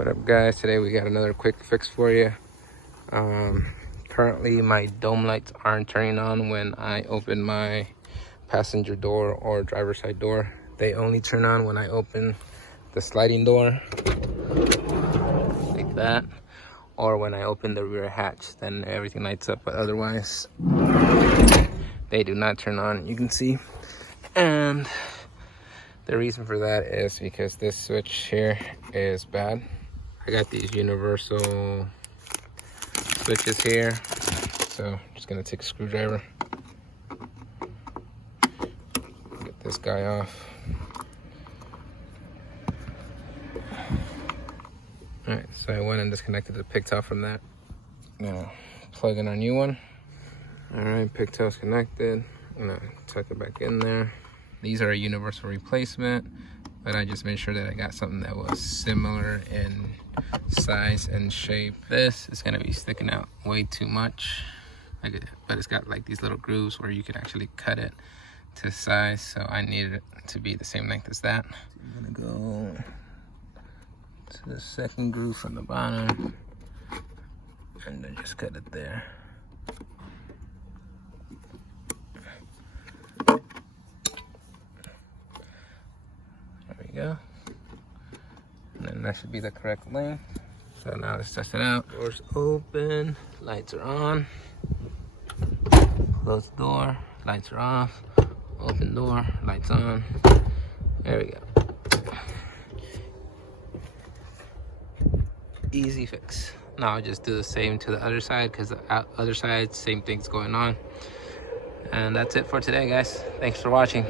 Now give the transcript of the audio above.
What up, guys? Today we got another quick fix for you. Currently my dome lights aren't turning on when I open my passenger door or driver's side door. They only turn on when I open the sliding door like that, or when I open the rear hatch, then everything lights up, but otherwise they do not turn on, you can see. And the reason for that is because this switch here is bad. I got these universal switches here, so I'm just gonna take a screwdriver, get this guy off. All right, so I went and disconnected the pigtail from that. Now plug in our new one. All right, pigtail's connected. I'm gonna tuck it back in there. These are a universal replacement, but I just made sure that I got something that was similar in size and shape. This is gonna be sticking out way too much, but it's got like these little grooves where you can actually cut it to size, so I needed it to be the same length as that. I'm gonna go to the second groove from the bottom and then just cut it there. Go, and then that should be the correct length. So now let's test it out. Doors open, lights are on. Close the door, lights are off. Open door, lights on. There we go. Easy fix. Now I'll just do the same to the other side, because the other side, same thing's going on. And that's it for today, guys. Thanks for watching.